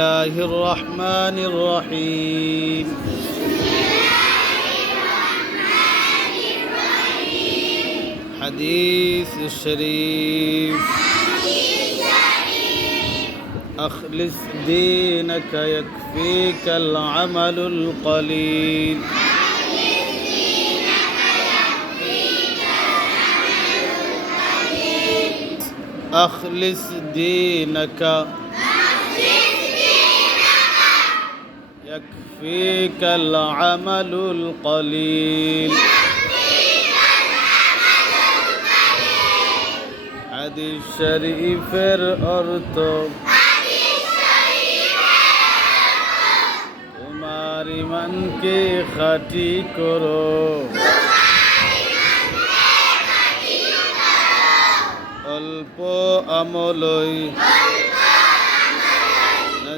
الله الرحمن الرحيم. حديث الشريف. أخلص دينك يكفيك العمل القليل. أخلص دينك يكفيك العمل القليل হাদিস শরীফের অর্থ তোমার ইমানকে খাটি করো অল্প আমলই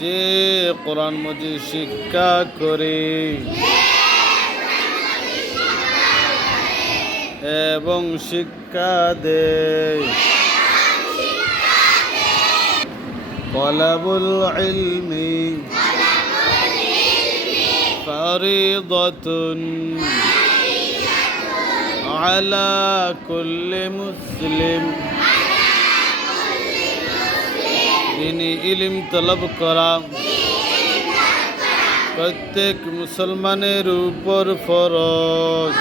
যে কোরআন মজিদ শিক্ষা করে এবং শিক্ষা দেয় طلب العلم فريضة على كل مسلم তিনি ইলিম তলব করা প্রত্যেক মুসলমানের উপর ফরজ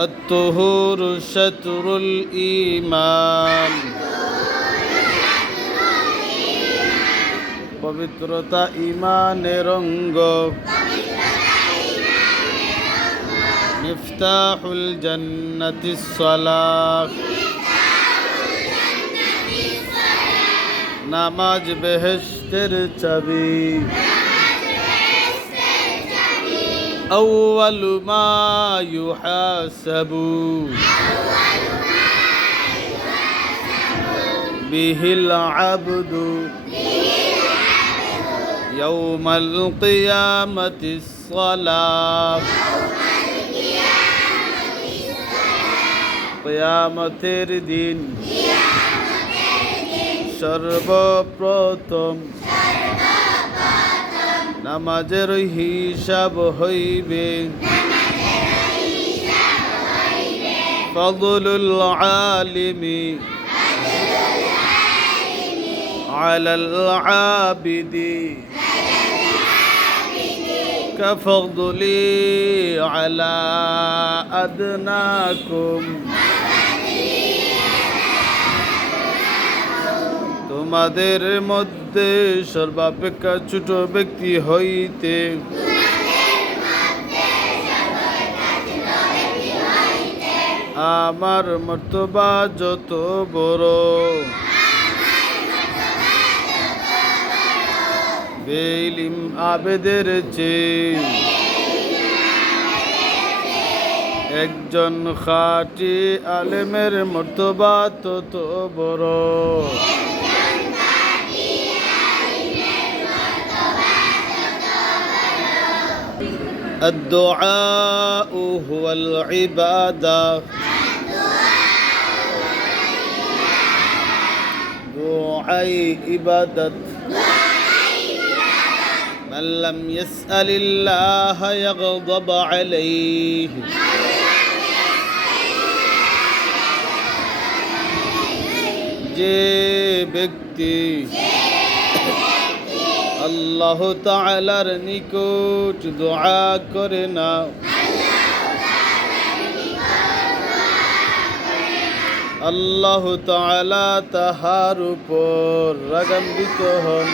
الطهور شطر الإيمان পবিত্রতা ইমানের অঙ্গ মিফতাহুল জান্নাতি সালাহ নামাজ বেহেস্তের চাবি أول ما يحاسب. به العبد. يوم القيامة الصلاة. قيامة الدين. সর্বপ্রথম নামাজের হিসাব হইবে ফজলুল আলিমি على العابد كفضلي على أدناكم তোমাদের মধ্যে সর্বাপেক্ষা ছোট ব্যক্তি হইতে আমার মর্তবা যত বড়। বেলিম আবেদের চেয়ে একজন খাটি আলেমের মর্তবা তত বড়। الدعاء هو العبادة دعاء عبادة من لم يسأل الله يغضب عليه যে ব্যক্তি আল্লাহ তাআলার নিকট দোয়া করে না আল্লাহ তাআলা তাহার উপর রাগান্বিত হন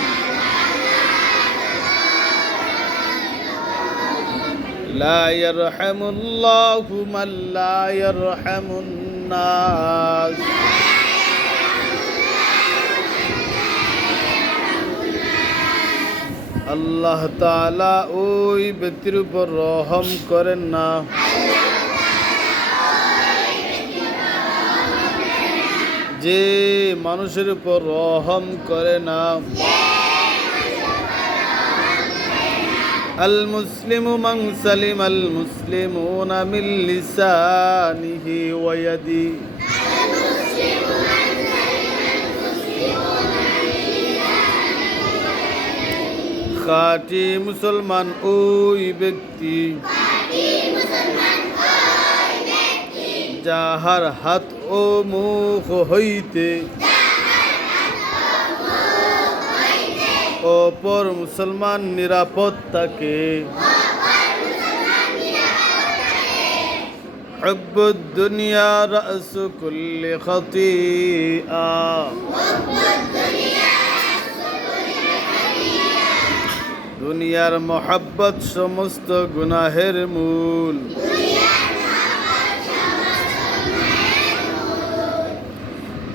لا يرحم الله من لا يرحم الناس আল্লাহ তালা ওই ব্যক্তির উপর রহম করেন না। যে মানুষের উপর রহম করে না। আল মুসলিম মান সালিম, আল মুসলিমুনা মিন লিসানিহি ওয়া খাঁটি মুসলমান ওই ব্যক্তি যাহার হাত ও মুখ হইতে অপর মুসলমান নিরাপদ থাকে حب الدنيا رأس كل خطيئة দুনিয়ার মহাব্বত সমস্ত গুনাহের মূল।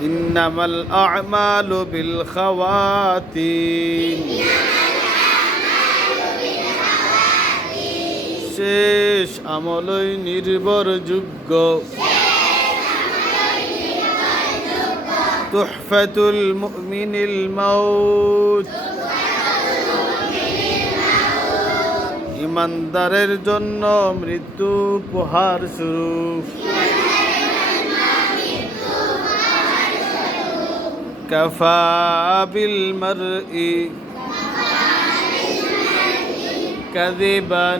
ইন্নামাল আ'মালু বিল খাওয়াতিন। শেষ আমলই নির্ভরযোগ্য। তুহফাতুল মুমিনিল মাউত। ইমানদারের জন্য মৃত্যু উপহার স্বরূপ كفى بالمرء كذبا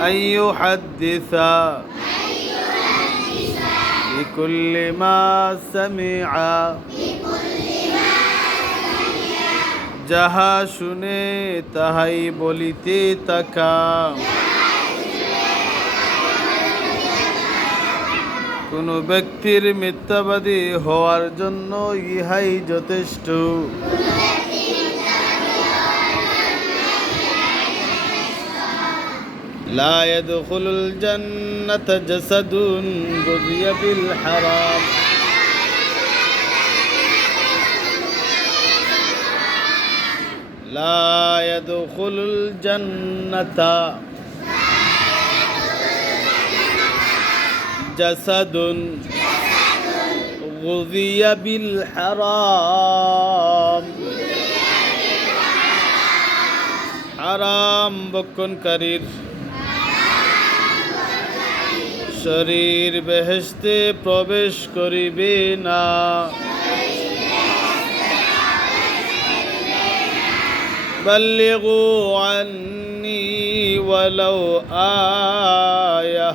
أن يحدث بكل ما سمع যাহা শুনে তাহাই বলিতে তাকা কোন ব্যক্তির মিথ্যাবাদী হওয়ার জন্য ইহাই যথেষ্ট لا يدخل الجنة جسد بغي بالحرام لا يدخل الجنة جسد غذي بالحرام হারাম বক্ষণকারীর শরীর বেহেস্তে প্রবেশ করিবে না بلغوا عني ولو آية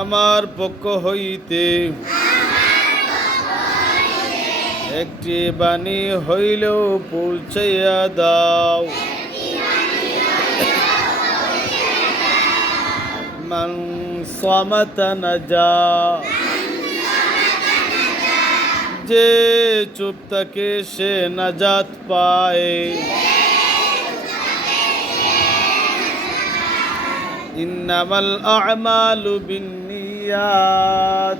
আমার পক্ষ হইতে একটি বাণী হইলেও পৌঁছাইয়া দাও মান সামাত নাজা যে চুপ থাকে সে নাজাত পায়। ইন্নামাল আ'মালু বিন্নিয়াত।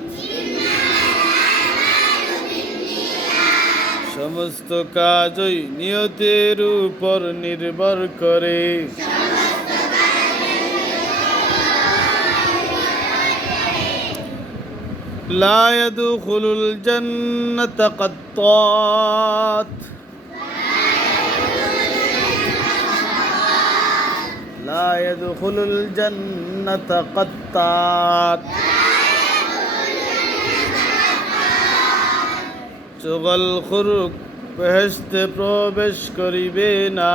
সমস্ত কাজই নিয়তের উপর নির্ভর করে। لا يدخل الجنة قطات لا يدخل الجنة قطات চগল খুরুক বেহেস্তে প্রবেশ করিবে না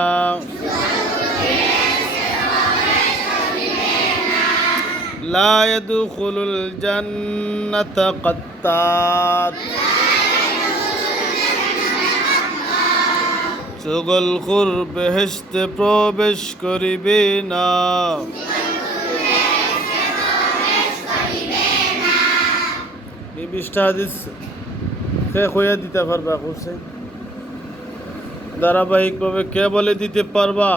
لا يدخل الجنة قطات চগল খুর বেহেস্তে প্রবেশ করিবে না এই বিশটা হাদিস কে কইয়া দিতে পারবা করছে ধারাবাহিকভাবে কে বলে দিতে পারবা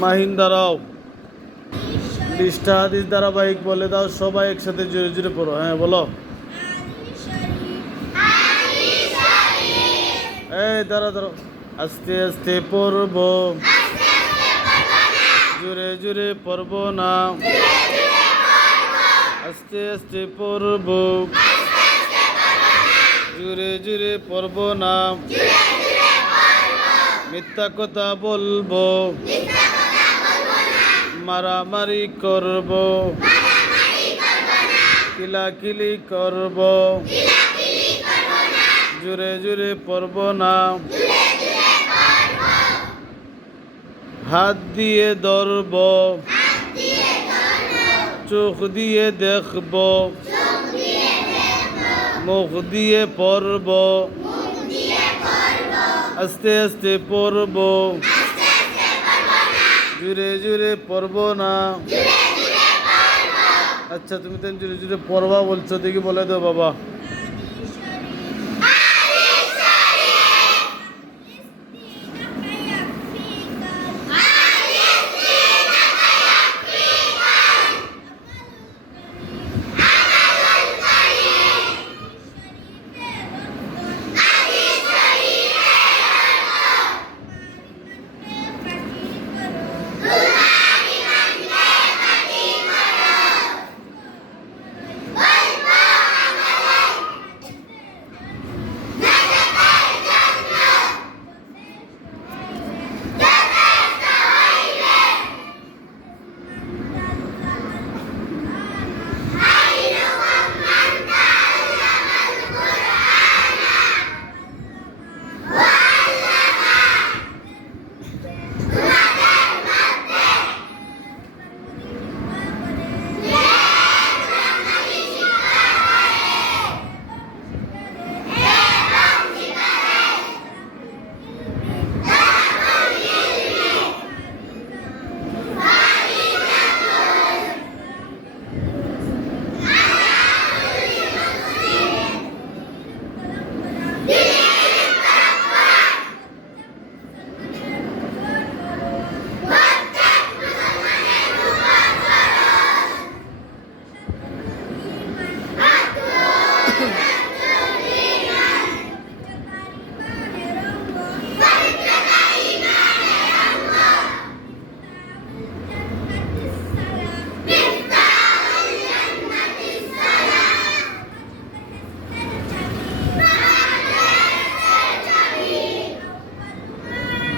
মাহিন দাঁড়াও পৃষ্ঠা হাদিস ধারাবাহিক বলে দাও, সবাই একসাথে জোরে জোরে পড়ো। হ্যাঁ বলো। এই দাঁড়া ধরো আস্তে আস্তে পড়ব। জোরে জোরে পড়ব না। আস্তে আস্তে পড়ব। জুড়ে জুড়ে পড়ব না। মিথ্যা কথা বলব। মারামারি করব। কিলাকিলি করব। জোরে জোরে পড়ব না। হাত দিয়ে ধরব। চোখ দিয়ে দেখব। মুখ দিয়ে পড়ব। আস্তে আস্তে পড়ব। জুড়ে জুড়ে পড়ব না। আচ্ছা তুমি তো জুড়ে জুড়ে পড়বা বলছো, দেখি বলে দাও বাবা।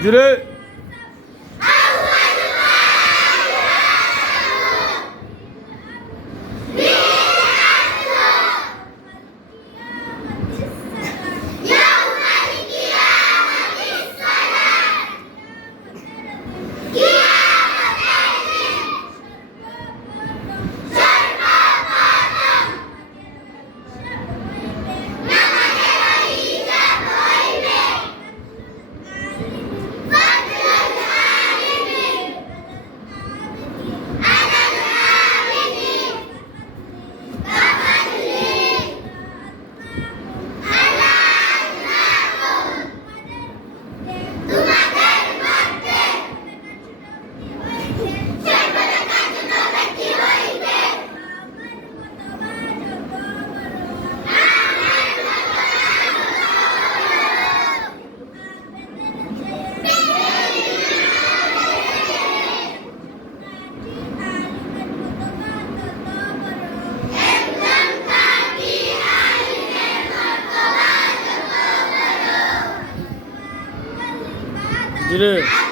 Güle 1을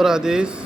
নম্বর হাদিস